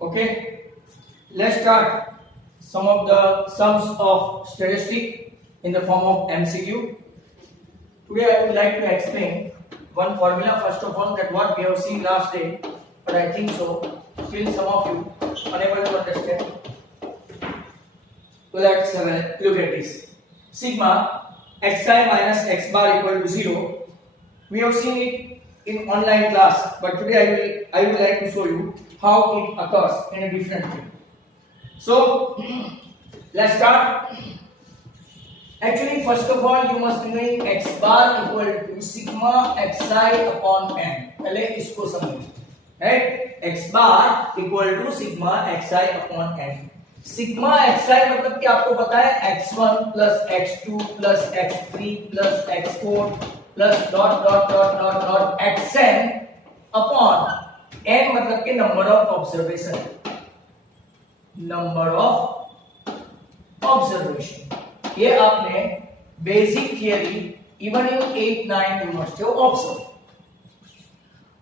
Okay, let's start some of the sums of statistic in the form of MCQ. Today I would like to explain one formula first of all, that what we have seen last day, but I think so still some of you unable to understand. So let's have a look at this. Sigma xi minus x bar equal to 0. We have seen it in online class, but today I would like to show you how it occurs in a different way. So let's start. Actually, first of all, you must be knowing x bar equal to sigma xi upon n. पहले इसको समझो, right? x bar equal to sigma xi upon n. Sigma xi मतलब कि आपको पता है x1 plus x2 plus x3 plus x4 plus dot dot dot dot dot xn upon n मतलब कि number of observation, number of observation. ये आपने basic theory even in 8-9 you must have observe.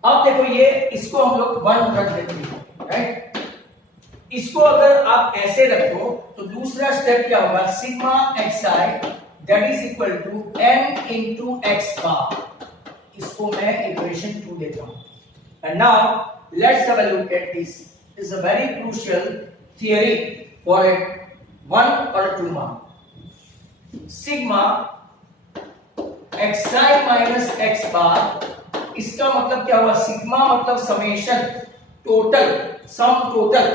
अब देखो ये इसको हम लोग 1 रख देते हैं, राइट? इसको अगर आप ऐसे रखो तो दूसरा स्टेप क्या होगा? Sigma xi that is equal to n into x bar. इसको मैं इक्वेशन 2 देता हूं. And now let's have a look at this. Is a very crucial theory for a 1 और 2 mark. Sigma xi minus x bar, इसका मतलब क्या हुआ? Sigma मतलब समेशन, टोटल, सम टोटल.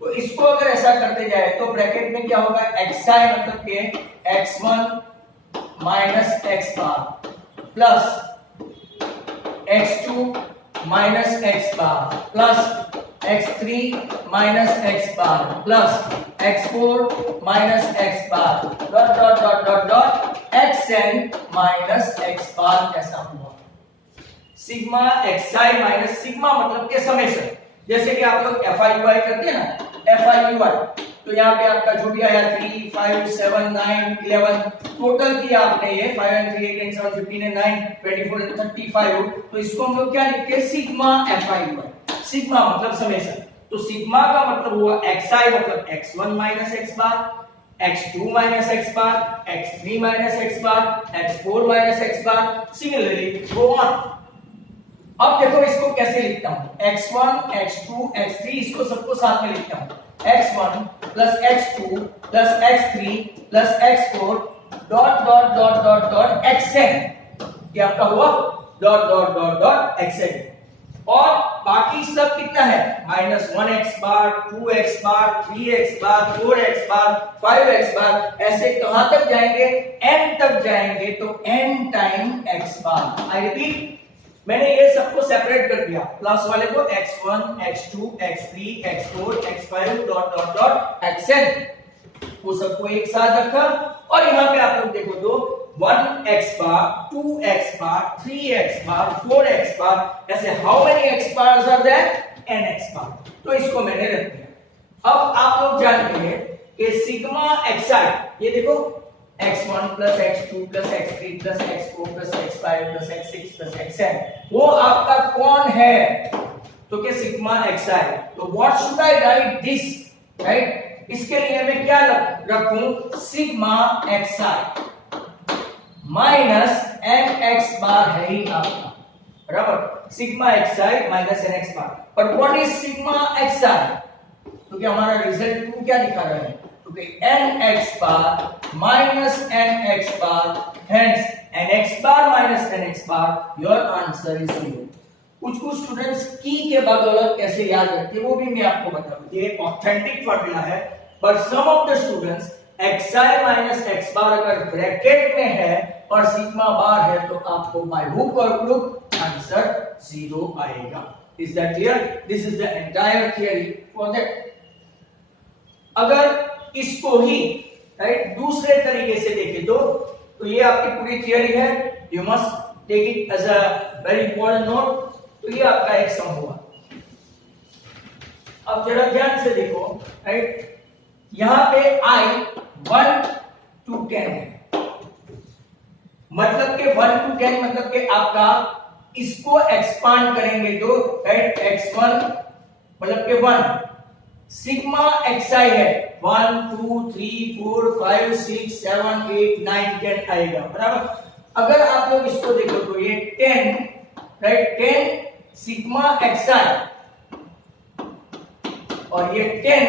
तो इसको अगर ऐसा करते जाए तो ब्रैकेट में क्या होगा? xi मतलब के x1 minus x bar plus x2 minus x bar plus x3 minus x bar plus x4 minus x bar dot dot dot dot dot xn minus x bar. ऐसा हुआ. सिग्मा xi माइनस सिग्मा मतलब के summation. जैसे कि आप लोग FIUI करते हैं ना, FIUI, तो यहाँ पे आपका जो भी आया 3, 5, 7, 9, 11 टोटल किया आपने, ये 5 and 3, 8 and 7, 15 and 9, 24 and 35. तो इसको हम लोग क्या लिखते हैं? Sigma FIUI. सिग्मा मतलब समेशन. तो सिग्मा का मतलब हुआ xi मतलब x1 minus x bar, x2 minus x bar, x3 minus x bar, x4 minus x bar. Similarly go on. अब देखो इसको कैसे लिखता हूं? x1 x2 x3 इसको सबको साथ में लिखता हूं. x1 plus x2 plus x3 plus x4 dot dot dot dot dot xn. क्या आपका हुआ? Dot dot dot dot xn. और बाकी सब कितना है? माइनस 1x बार, 2x बार, 3x बार, 4x बार, 5x बार. ऐसे कहां तक जाएंगे? n तक जाएंगे. तो n time x bar. I repeat, मैंने ये सबको सेपरेट कर दिया. प्लस वाले को x1 x2 x3 x4 x5 dot dot dot xn, वो सबको एक साथ रखा. और यहाँ पे आप लोग देखो तो 1x बार, 2x बार, 3x बार, 4x बार, ऐसे how many x bars are there? nx bar. तो इसको मैंने रख दिया. अब आप लोग जानते हैं कि सिग्मा xi, ये देखो x1 plus x2 plus x3 plus x4 plus x5 plus x6 plus xn, वो आपका कौन है? तो क्या? Sigma xi. तो what should I right this, right? इसके लिए मैं क्या रखूं? सिग्मा xi माइनस nx बार है ही आपका, बराबर? सिग्मा xi माइनस nx बार. पर व्हाट इज सिग्मा xi? तो क्या हमारा रिजल्ट 2 क्या दिखा रहा है? nx bar minus nx bar, hence nx bar minus nx bar, your answer is 0. कुछ स्टूडेंट्स की के बदौलत कैसे याद रखते हैं वो भी मैं आपको बताऊं. ये ऑथेंटिक फॉर्मूला है, पर sum of the students xi minus x bar अगर ब्रैकेट में है और सिग्मा बार है तो आपको बाय हुक और क्रुक आंसर 0 आएगा. Is that clear? This is the entire theory for that. अगर इसको ही राइट दूसरे तरीके से देखें तो ये आपकी पूरी थियरी है. You must take it as a very important note. तो ये आपका एक सम हुआ. अब जरा ध्यान से देखो, राइट? यहां पे i 1 to 10 है. मतलब के 1 to 10 मतलब के आपका इसको एक्सपांड करेंगे तो राइट x1 मतलब के 1 सिग्मा xi है 1 2 3 4 5 6 7 8 9 10 आएगा, बराबर। अगर आप लोग इसको देखो तो ये 10 राइट, 10 सिग्मा xi और ये 10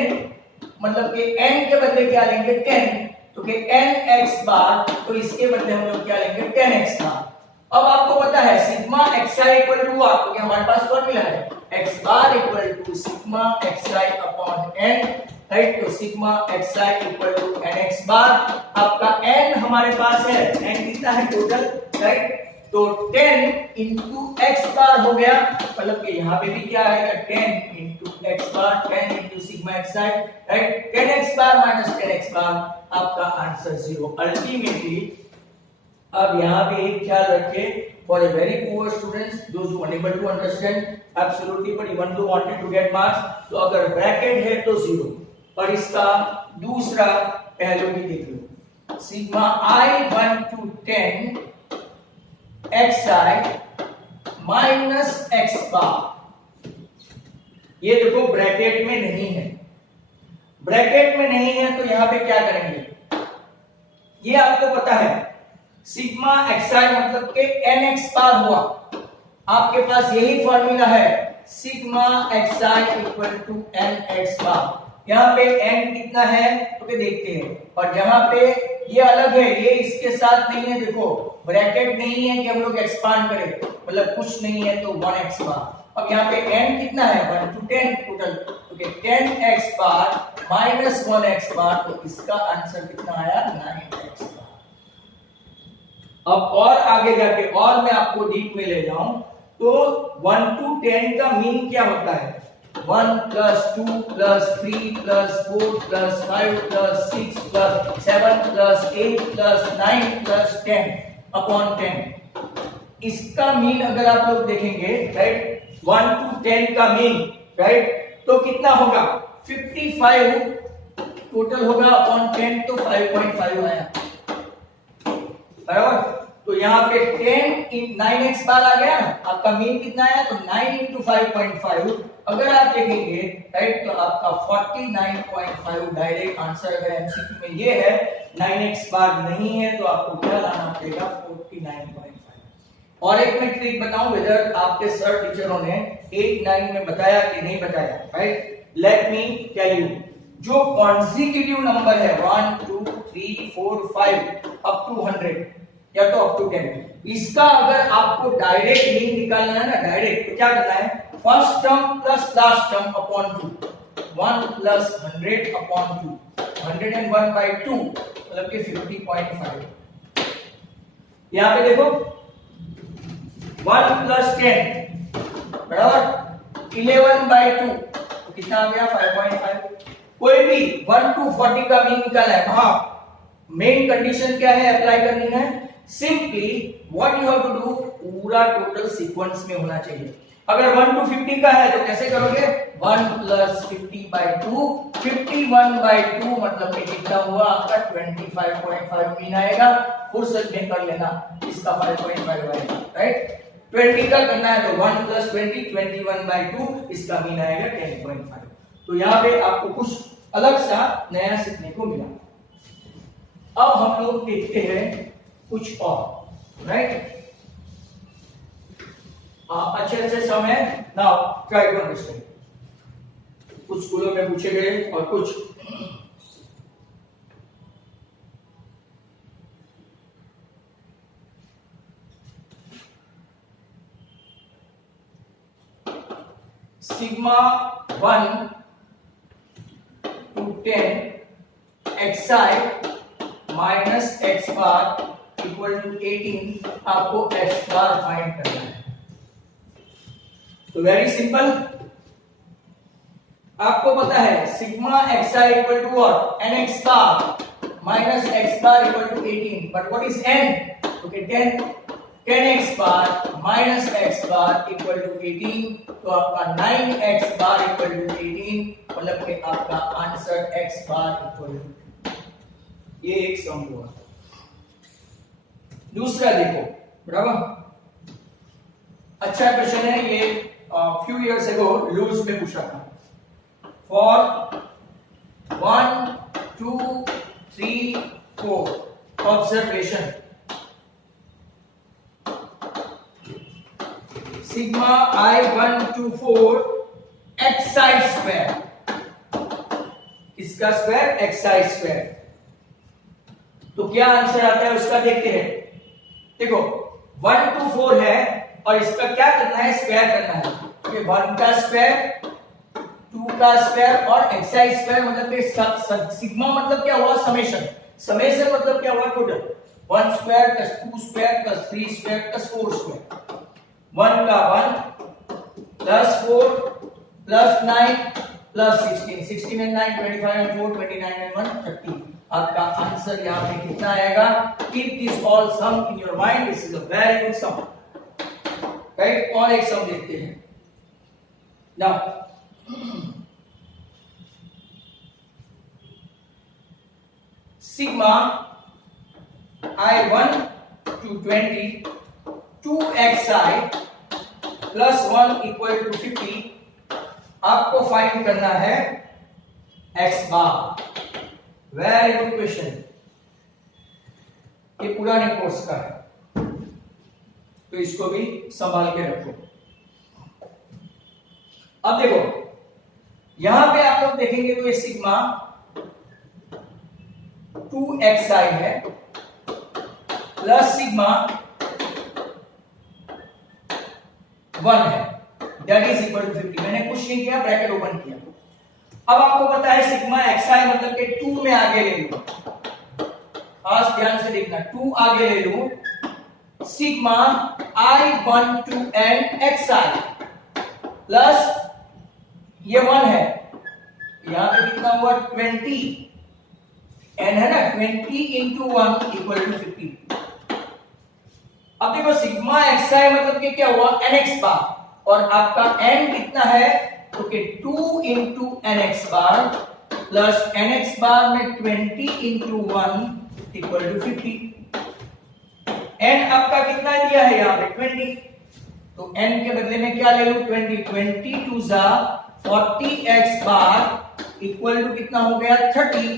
मतलब कि n के बदले क्या लेंगे 10, तो कि n x बार, तो इसके बदले हम लोग क्या लेंगे 10 x बार। अब आपको पता है sigma xi equal to what, क्योंकि हमारे पास फॉर्मूला है x bar equal to sigma xi upon n, right. तो sigma xi equal to nx bar. आपका n हमारे पास है, n कितना है टोटल, राइट। तो 10 इंटू x बार हो गया, मतलब कि यहाँ पे भी क्या आएगा 10 इंटू x बार, 10 into sigma xi, right. 10x bar minus 10x बार, आपका आंसर 0। अल्टीमेटली अब यहाँ पे एक ख्याल रखें, for a very poor students, those who unable to understand absolutely but even though wanted to get marks, तो अगर ब्रैकेट है तो 0, और इसका दूसरा पहलू भी देख लो, sigma i 1 to 10 xi minus x bar, ये देखो ब्रैकेट में नहीं है, ब्रैकेट में नहीं है तो यहां पे क्या करेंगे, ये आपको पता है सिग्मा xi मतलब के nx बार हुआ, आपके पास यही फॉर्मूला है sigma xi equal to nx bar. यहाँ पे n कितना है तो के देखते हैं, और जहां पे ये अलग है, ये इसके साथ नहीं है, देखो ब्रैकेट नहीं है कि हम लोग एक्सपांड करें, मतलब कुछ नहीं है तो 1x बार। अब यहाँ पे n कितना है 1 to 10 टोटल, तो के 10x बार माइनस 1x बार, तो इसका आंसर कितना आया 9x बार। अब और आगे जाके और मैं आपको डीप में ले जाऊं तो 1 to 10 का मीन क्या होता है, 1 plus 2 plus 3 plus 4 plus 5 plus 6 plus 7 plus 8 plus 9 plus 10 upon 10। इसका मीन अगर आप लोग देखेंगे, राइट, 1 to 10 का मीन, राइट, तो कितना होगा 55 टोटल होगा अपॉन 10, तो 5.5 आया, बराबर। तो यहाँ पे 10 इन 9x बार आ गया ना, आपका मीन कितना है तो 9 इंटू 5.5, अगर आप देखेंगे, राइट, तो आपका 49.5 डायरेक्ट आंसर। अगर एमसीक्यू में ये है 9x बार नहीं है तो आपको क्या लाना पड़ेगा 49.5। और एक मैं ट्रिक बताऊं, वेदर आपके सर टीचरों ने 8 9 में बताया कि नहीं बताया, right, let me tell you, जो कॉन्जिक्यूटिव नंबर है 1 2 3 4 5 अप टू 100 या तो अप टू 10, इसका अगर आपको डायरेक्ट मीन निकालना है ना, डायरेक्ट, तो क्या करना है, first term plus last term upon 2, 1 plus 100 upon 2, 101 by 2 मतलब कि 50.5। यहां पे देखो 1 प्लस 10 बराबर 11 बाय 2, तो कितना आ गया 5.5। कोई भी 1 to 40 का मीन निकाला है, हाँ मेन कंडीशन क्या है अप्लाई करनी है, simply what you have to do, पूरा टोटल सीक्वेंस में होना चाहिए। अगर 1 to 50 का है तो कैसे करोगे, 1 प्लस 50 बाय 2, 51 बाय 2 मतलब कि कितना हुआ आपका 25.5 मीन आएगा, फुर्सत में कर लेना, इसका 5.5 आएगा, राइट। 20 का करना है तो 1 प्लस 20 21 बाय 2, इसका मीन आएगा 10.5। तो यहाँ पे आपको कुछ अलग सा नया सीखने को मिला। अब हम लोग देखते हैं कुछ और, राइट, अच्छे से सम है, नाउ ट्राई टू अंडरस्टैंड। कुछ स्कूलों में पूछे गए और कुछ sigma 1 to 10 xi minus x bar equal to 18, आपको x बार फाइंड करना है। तो वेरी सिंपल, आपको पता है sigma xi equal to what, nx bar minus x bar equal to 18, but what is n, okay 10x bar minus x bar equal to 18, तो आपका 9x bar equal to 18, मतलब कि आपका answer x bar equal to, ये एक सम हुआ। दूसरा देखो, बराबर, अच्छा क्वेश्चन है ये, फ्यू इयर्स अगो लूज में पूछा था। for 1 2 3 4 observation. Sigma I1 to 4 xi square, इसका स्क्वायर xi स्क्वायर. तो क्या आंसर आता है उसका देखते हैं. देखो 1 to 4 है और इसका क्या करना है, स्क्वायर करना है. ये 1 का स्क्वायर, 2 का स्क्वायर और xi स्क्वायर मतलब कि सिग्मा मतलब क्या हुआ, समेशन. समेशन मतलब क्या हुआ, total. 1 square plus 2 square plus 3 square plus 4 square. 1 का 1 plus 4 plus 9 plus 16. 16 and 9 25 and 4 29 and 1 30. आपका आंसर यहाँ पे कितना आएगा. Keep this all sum in your mind. This is a very good sum. Right. और एक सम देखते हैं. Now sigma I1 to 20 2xi प्लस 1 इक्वल टू 50. आपको फाइंड करना है x बार. Very good question. ये पुराने कोर्स का है तो इसको भी संभाल के रखो. अब देखो यहां पे आप लोग देखेंगे तो ये सिग्मा 2xi है प्लस सिग्मा 1 है, दैट इज इक्वल टू 50. मैंने कुछ नहीं किया, ब्रैकेट ओपन किया. अब आपको पता है सिग्मा xi मतलब कि 2 में आगे ले लूं. खास ध्यान से देखना, 2 आगे ले लूं. Sigma I1 to n xi plus ये 1 है, यहां पे कितना हुआ 20. n है ना, 20 into 1 इक्वल टू 50. अब देखो सिग्मा xi मतलब कि क्या हुआ, nx बार. और आपका n कितना है, तो कि 2 into nx बार प्लस nx बार में 20 into 1 इक्वल टू 50. n आपका कितना दिया है यहाँ पे 20, तो n के बदले में क्या ले लूं 20. 20 टू जा 40x बार इक्वल टू कितना हो गया 30.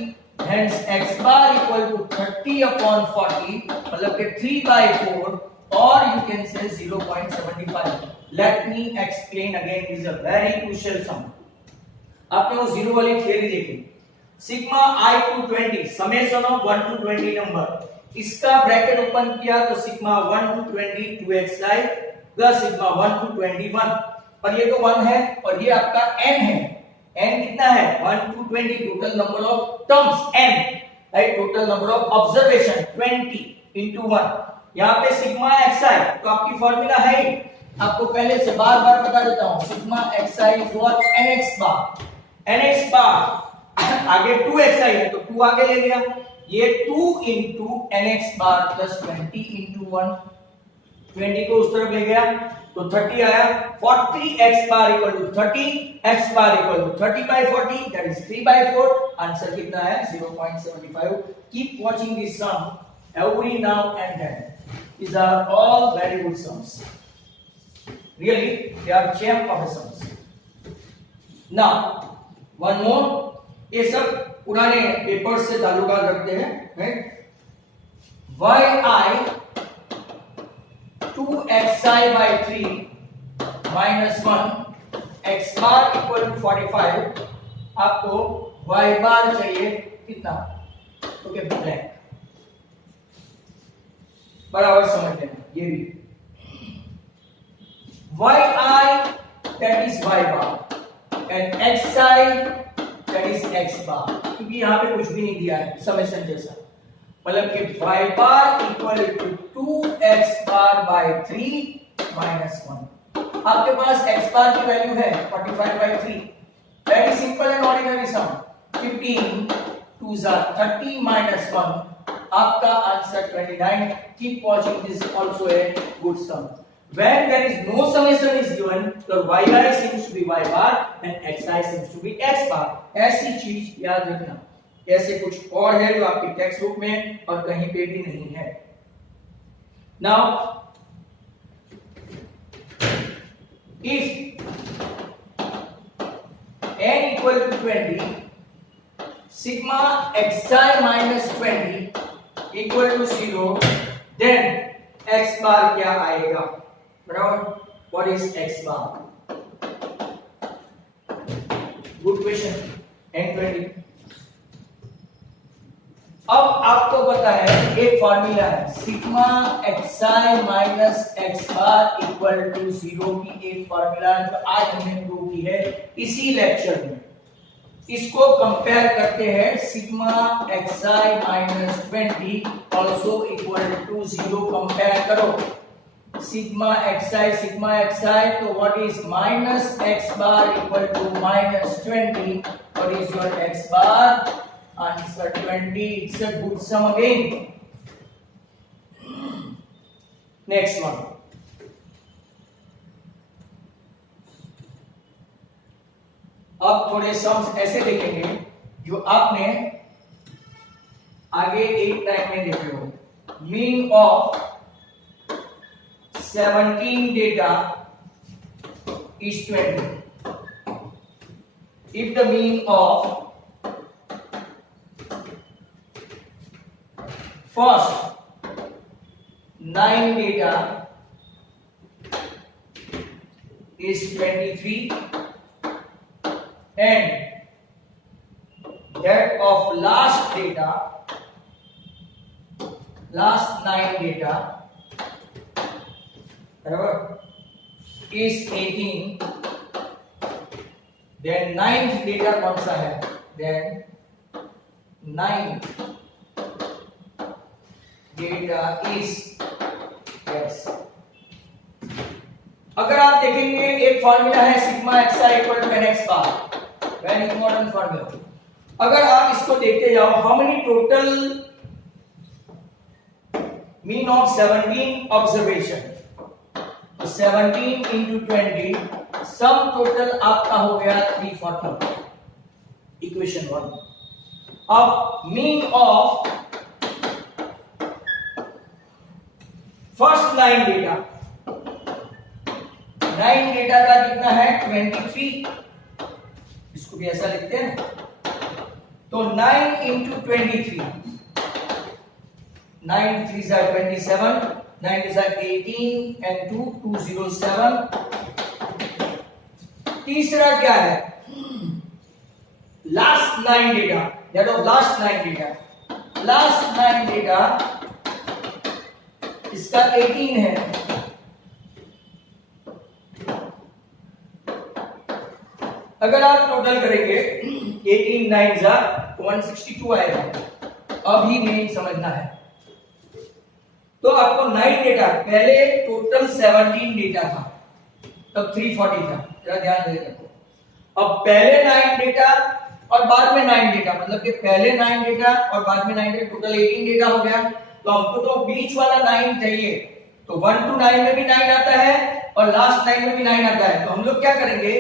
Hence x bar equal to 30 upon 40 मतलब कि 3/4 और you can say 0.75. Let me explain again. This is a very crucial sum. आपने वो जीरो वाली थ्योरी देखी. Sigma I to 20 summation of 1 to 20 number. इसका ब्रैकेट ओपन किया तो sigma 1 to 20 2xi plus sigma 1 to 21. और ये तो 1 है और ये आपका n है. n कितना है 1 to 20. Total number of terms n, right. Total number of observation 20 into 1. यहाँ पे सिग्मा xi तो आपकी फॉर्मूला है ही, आपको पहले से बार बार बता देता हूं. Sigma xi is what, nx bar. nx बार आगे 2xi है तो 2 आगे ले लिया. ये 2 into nx बार प्लस 20 into 1. 20 को उस तरफ ले गया तो 30 आया. 40x bar equal to 30, x bar equal to 30/40 that is 3/4. Answer कितना है 0.75. Keep watching this sum every now and then. These are all very good sums. Really, they are gem of the sums. Now, one more. ये सब पुराने paper से ताल्लुकात रखते हैं, right? yi 2xi/3 minus 1 x bar equal to 45. आपको y बार चाहिए कितना, तो क्या ब्लैक. बराबर समझ लेना. ये भी yi that is y bar and xi that is x bar. क्योंकि यहाँ पे कुछ भी नहीं दिया है समेशन जैसा, मतलब कि y bar equal to 2x bar by 3 minus 1. आपके पास x bar की वैल्यू है 45/3. Very simple and ordinary sum. 15 2 30 minus 1. आपका आंसर 29. Keep watching, this is also a good sum. When there is no summation is given, तो yi seems to be y bar and xi seems to be x bar. ऐसी चीज याद रखना. ऐसे कुछ और है जो आपकी टेक्स्ट बुक में और कहीं पे भी नहीं है. Now, if n equal to 20, sigma xi minus 20 equal to 0, then x bar क्या आएगा? बराबर, what is x bar? Good question. N20। अब आपको पता है एक फॉर्मूला है, sigma xi minus x bar equal to 0 की एक फॉर्मूला है जो आज हमने प्रूव की है इसी लेक्चर में। इसको कंपेयर करते हैं, sigma xi minus 20 also equal to 0 compare करो। सिग्मा xi, तो what is minus x bar equal to minus 20, what is your x bar? Answer 20. It's a good sum again. Next one. अब थोड़े sums ऐसे देखेंगे जो आपने आगे 8-9 में देखे हो। Mean of 17 data is 20. If the mean of first 9 data is 23 and that of last 9 data is 18, then 9th data कौन सा है? then 9 data is yes. अगर आप देखेंगे एक फॉर्मूला है sigma xi equal to nx bar, very important formula. अगर आप इसको देखते जाओ, how many total mean of 17 observation, तो 17 इंटू 20, सम टोटल आपका हो गया 340, इक्वेशन 1। अब mean of first 9 data, 9 data का कितना है? 23, इसको भी ऐसा लिखते हैं, तो 9 इंटू 23, 9 3 are 27, 9 is 18 and 2 207। तीसरा क्या है? Last 9 data, that of last 9 data, last 9 data इसका 18 है, अगर आप टोटल करेंगे 18 9 जा 162 आएगा। अभी मेन समझना है, तो आपको 9 डेटा, पहले टोटल 17 डेटा था तब 340 था, जरा ध्यान दे रखो। अब पहले 9 डेटा और बाद में 9 डेटा, मतलब कि पहले 9 डेटा और बाद में 9 डेटा, टोटल 18 डेटा हो गया। तो हमको तो बीच वाला 9 चाहिए, तो 1 to 9 में भी 9 आता है और लास्ट 9 में भी 9 आता है। तो हम लोग क्या करेंगे,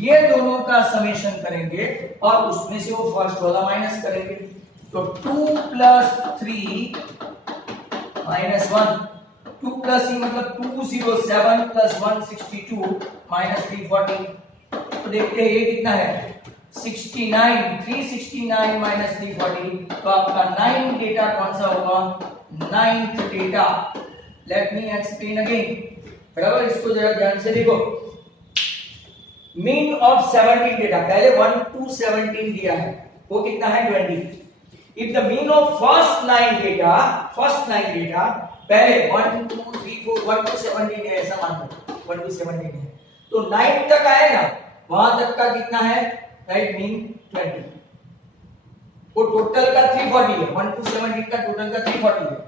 ये दोनों का समेशन करेंगे और उसमें से वो फर्स्ट वाला माइनस करेंगे। तो 2 + 3 - 1, 2 + 3 मतलब 207 + 162 - 340। तो देखते हैं ये कितना है, 69, 369 - 340। तो आपका 9 डेटा कौन सा होगा? 9th data. Let me explain again, बराबर, इसको जरा ध्यान से देखो। मीन ऑफ 17 डेटा, पहले 1 to 17 दिया है, वो कितना है? 20। If the mean of first 9 data, पहले 1 2 3 4 1 to 17 है, ऐसा मान लो 1 to 17 है, तो 9 तक आएगा, वहां तक का कितना है? Right, mean 20। वो टोटल का 340 है, 1 to 17 का टोटल का 340 है।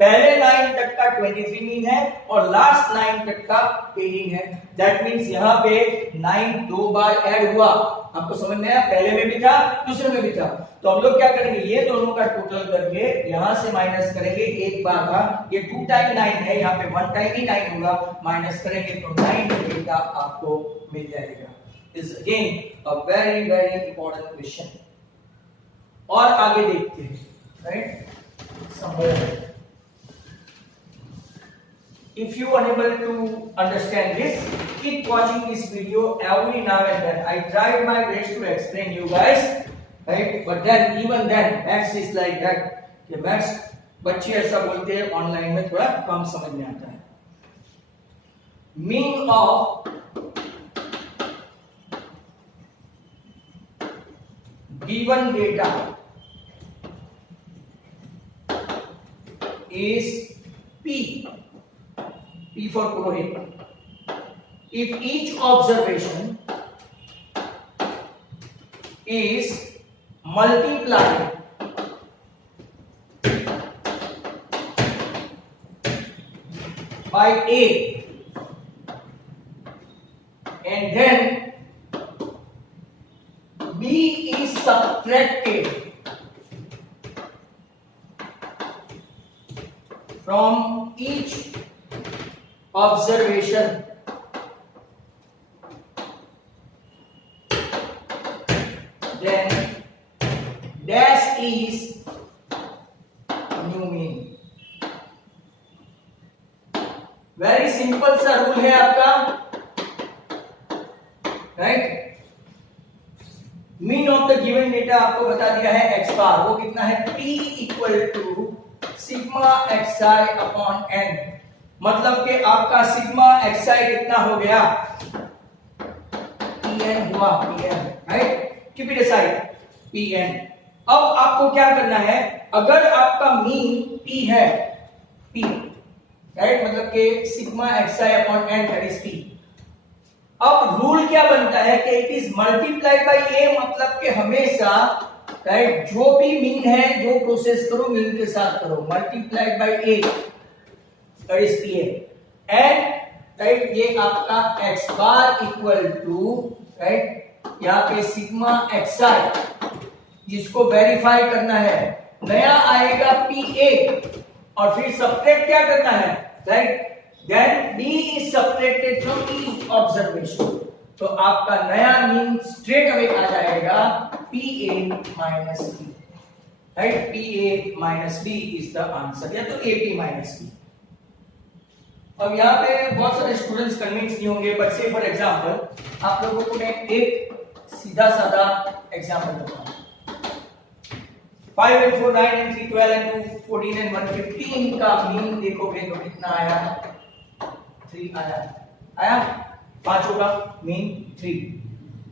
पहले 9 तक का 23 मीन है और लास्ट 9 तक का 18 है। दैट मींस यहां पे 9 दो बार ऐड हुआ। आपको समझ में आया? पहले में भी था, दूसरे में भी था। तो हम लोग क्या करेंगे, ये दोनों का टोटल करके यहां से माइनस करेंगे। एक बार का ये 2 टाइम 9 है, यहाँ पे 1 टाइम ही 9 होगा, माइनस करेंगे तो 9 डेटा आपको मिल जाएगा। Is again a very very important question. और आगे देखते हैं, right, some more. If you unable to understand this, keep watching this video every now and then. I tried my best to explain you guys, right? But then even then, maths is like that. कि maths बच्चे ऐसा बोलते हैं online में थोड़ा कम समझ में आता है. Mean of given data is P. P for Purohit. If each observation is multiplied by A and then B is subtracted from each observation, then dash is new mean. Very simple सा rule है आपका, right? Mean of the given data आपको बता दिया है x बार, वो कितना है? P equal to sigma xi upon n. मतलब कि आपका सिग्मा xi कितना हो गया? Pn हुआ, Pn, right? Keep it aside, Pn. अब आपको क्या करना है? अगर आपका मीन P है, P, राइट, मतलब कि sigma xi upon n that is P. अब रूल क्या बनता है कि it is multiplied by a, मतलब कि हमेशा, राइट, जो भी मीन है, जो प्रोसेस करो मीन के साथ करो, multiplied by a that is pa. And right, ये आपका x bar equal to, right, यहाँ पे सिग्मा xi जिसको वेरीफाई करना है, नया आएगा pa और फिर सब्ट्रैक्ट क्या करना है, right? Then B is subtracted from each observation. तो आपका नया मीन स्ट्रेट अवे आ जाएगा PA minus B, right? PA minus B is the answer, या तो AP minus B. अब यहाँ पे बहुत सारे स्टूडेंट्स कन्विंस नहीं होंगे, बट से फॉर एग्जांपल आप लोगों को मैं एक सीधा साधा एग्जांपल दूंगा. 5 and 4 9 and 3 12 and 2 14 and 1 15 का मीन देखोगे तो कितना आया? 3 आया, पांचों का मीन 3.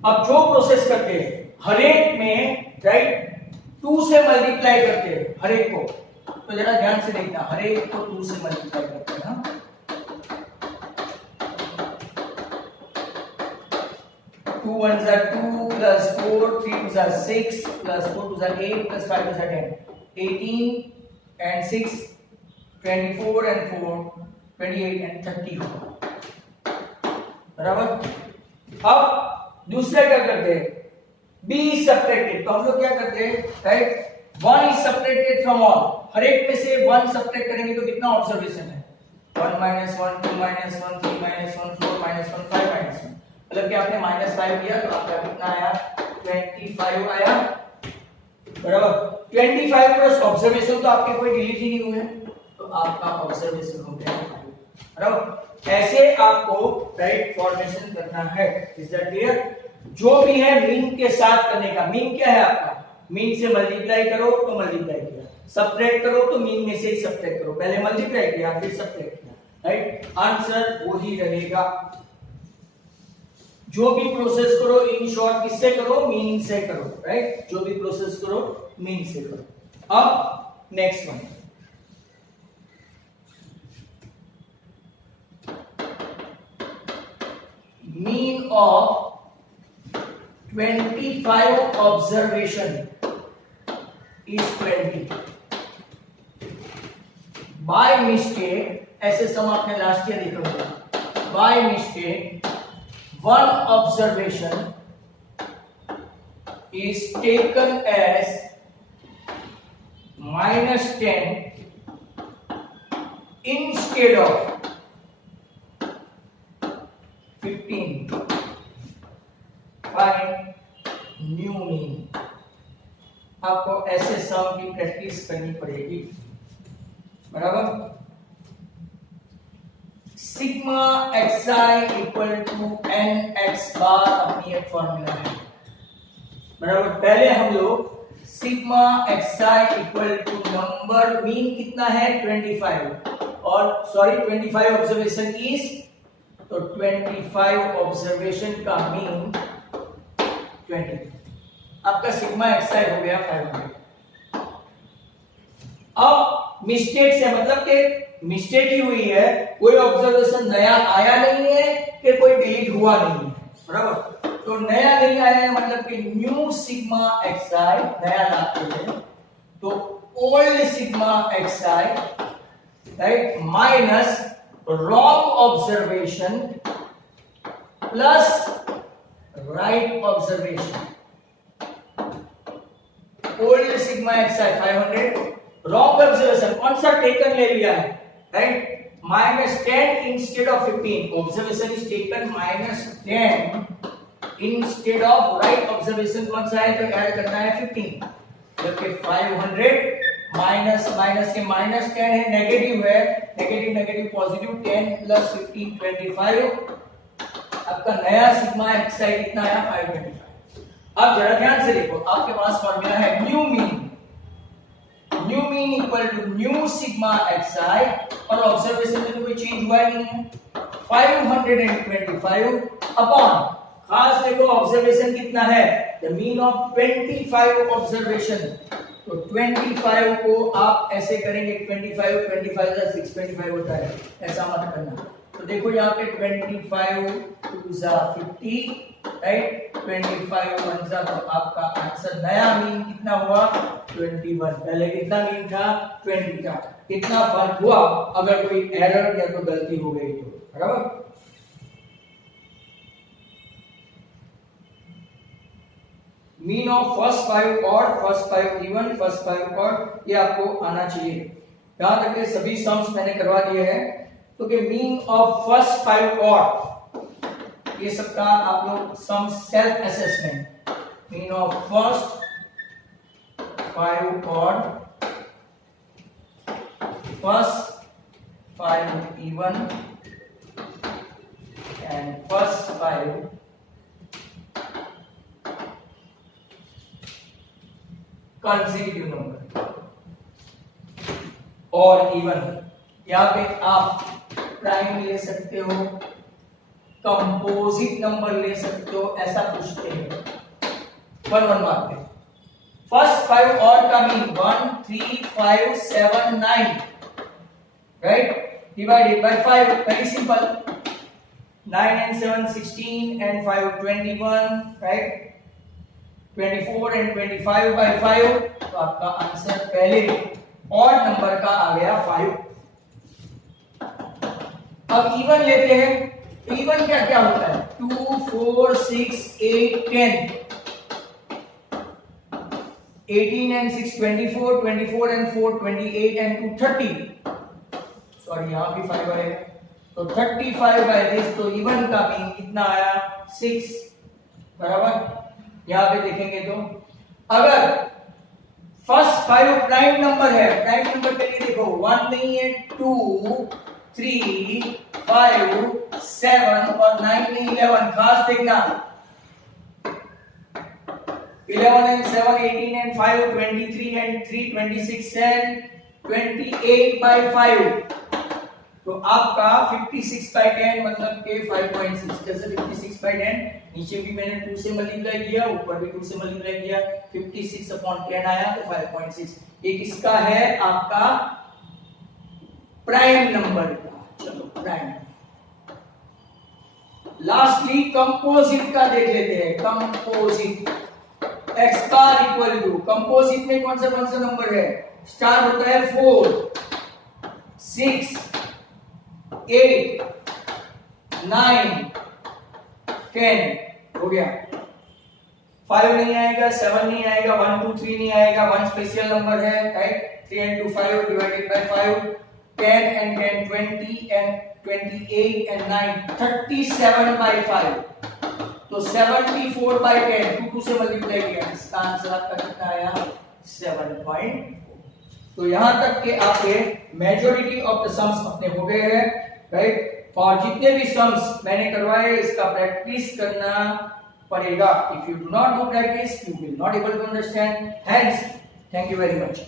अब जो प्रोसेस करते हैं हर एक में, राइट, 2 से मल्टीप्लाई करते हैं हर एक को, तो जरा ध्यान से देखना, हर एक को 2 से मल्टीप्लाई करते हैं. हाँ, 2 1s are 2 plus 4 3 2s are 6 plus 4 2s are 8 plus 5 2s are 10, 18 and 6 24 and 4 28 and 30. बराबर. अब दूसरा क्या करते हैं? B is subtracted. तो हम लोग क्या करते हैं, right? 1 is subtracted from all. हर एक में से 1 सब्ट्रैक्ट करेंगे तो कितना ऑब्जर्वेशन है? 1 minus 1 2 minus 1 3 minus 1 4 minus 1 5 minus 1. मतलब कि आपने -5 किया तो आपका कितना आया? 25 आया, बराबर. 25 प्लस ऑब्जर्वेशन, तो आपके कोई डिलीट ही नहीं हुए, तो आपका ऑब्जर्वेशन हो गया 5, बराबर. ऐसे आपको, राइट, फॉर्मेशन करना है. Is that clear? जो भी है मीन के साथ करने का. मीन क्या है आपका? मीन से मल्टीप्लाई करो तो मल्टीप्लाई किया, सब्ट्रैक्ट करो तो मीन में से ही सब्ट्रैक्ट करो. पहले मल्टीप्लाई किया फिर सब्ट्रैक्ट किया, राइट? आंसर वही रहेगा. जो भी प्रोसेस करो, इन शॉर्ट किससे करो? मीन से करो, राइट? जो भी प्रोसेस करो मीन से करो. अब next one, mean of 25 observation is 20. By mistake, ऐसे सम आपने लास्ट ईयर देखा होगा, by mistake one observation is taken as -10 instead of 15. Find new mean. आपको ऐसे सम की प्रैक्टिस करनी पड़ेगी, बराबर. Sigma xi equal to N X bar अपनी एक फॉर्मूला है, बराबर। पहले हम लोग sigma xi equal to number, mean कितना है 25, और सॉरी 25 ऑब्जर्वेशन इज, तो 25 ऑब्जर्वेशन का मीन 20, आपका सिग्मा xi हो गया 500। अब मिस्टेक से मतलब कि मिस्टेक ही हुई है, कोई ऑब्जर्वेशन नया आया नहीं है कि कोई डिलीट हुआ नहीं है, बराबर। तो नया नहीं आया है मतलब कि न्यू सिग्मा xi नया लाते हैं, तो old sigma xi, right, minus wrong observation plus right observation. Old sigma xi 500, wrong observation कौन सा टेकन ले लिया है, right, -10 instead of 15, observation is taken -10 instead of right observation कौन सा है, तो ऐड करना है 15, जबकि 500 माइनस माइनस के -10 है, नेगेटिव है, नेगेटिव नेगेटिव पॉजिटिव, 10 प्लस 15 25, आपका नया सिग्मा xi कितना आया 525। अब जरा ध्यान से देखो, आपके पास फॉर्मूला है new mean, new mean equal to new sigma xi, और ऑब्जर्वेशन में तो कोई चेंज हुआ ही नहीं है, 525 अपॉन, खास देखो ऑब्जर्वेशन कितना है, द मीन ऑफ 25 ऑब्जर्वेशन, तो 25 को आप ऐसे करेंगे 25 25 का 625 होता है, ऐसा मत करना। तो देखो यहाँ पे 25 2 जा 50, राइट, 25 1 जा, तो आपका आंसर नया मीन कितना हुआ 21, पहले कितना मीन था 20 था। कितना फर्क हुआ अगर कोई एरर या तो गलती हो गई तो, बराबर। मीन ऑफ फर्स्ट 5 और फर्स्ट 5 इवन, फर्स्ट 5 और, ये आपको आना चाहिए। याद रखिए सभी सम्स मैंने करवा दिए हैं, तो कि मीन ऑफ फर्स्ट 5 और, ये सबका आप लोग sum self assessment, mean of first 5 और first 5 even and first 5 consecutive number और इवन। यहाँ पे आप प्राइम ले सकते हो, कंपोजिट नंबर ले सकते हो, ऐसा पूछते हैं 1 मार्क पे। फर्स्ट 5 और का mean 1 3 5 7 9, right, divided by 5, very simple, 9 and 7 16 and 5 21, right, 24 and 25 by 5, तो आपका आंसर पहले और नंबर का आ गया 5। अब इवन लेते हैं, तो इवन क्या क्या होता है 2 4 6 8 10, 18 and 6 24, 24 and 4 28 and 2 30, सॉरी यहाँ भी 5 आएगा, तो 35 बाय दिस, तो इवन का मीन कितना आया 6, बराबर। यहाँ पे देखेंगे तो अगर फर्स्ट 5 प्राइम नंबर है, प्राइम नंबर के लिए देखो 1 नहीं है, 2 3 5 7 और 9 नहीं 11, खास देखना 11 and 7 18 and 5 23 and 3 26 and 28 by 5, तो आपका 56 by 10 मतलब के 5.6, जैसे 56 by 10 नीचे भी मैंने 2 से मल्टीप्लाई किया, ऊपर भी 2 से मल्टीप्लाई किया, 56 अपॉन 10 आया तो 5.6। ये किसका है आपका प्राइम नंबर का, चलो प्राइम। लास्टली कंपोजिट का देख लेते हैं, composite x bar equal to, composite में कौन सा नंबर है, स्टार्ट होता है 4 6 8 9 10, हो गया। 5 नहीं आएगा, 7 नहीं आएगा, 1 2 3 नहीं आएगा, 1 स्पेशल नंबर है, right, 3 and 2 5 divided by 5, 10 and 10 20 and 28 and 9 37 by 5, तो 74 by 10, 2 से मल्टीप्लाई किया, इसका आंसर आपका कितना आया 7.4। तो यहां तक के आपके मेजॉरिटी ऑफ द सम्स अपने हो गए हैं, राइट। और जितने भी सम्स मैंने करवाए इसका प्रैक्टिस करना पड़ेगा. If you do not do practice you will not able to understand. Hence thank you very much.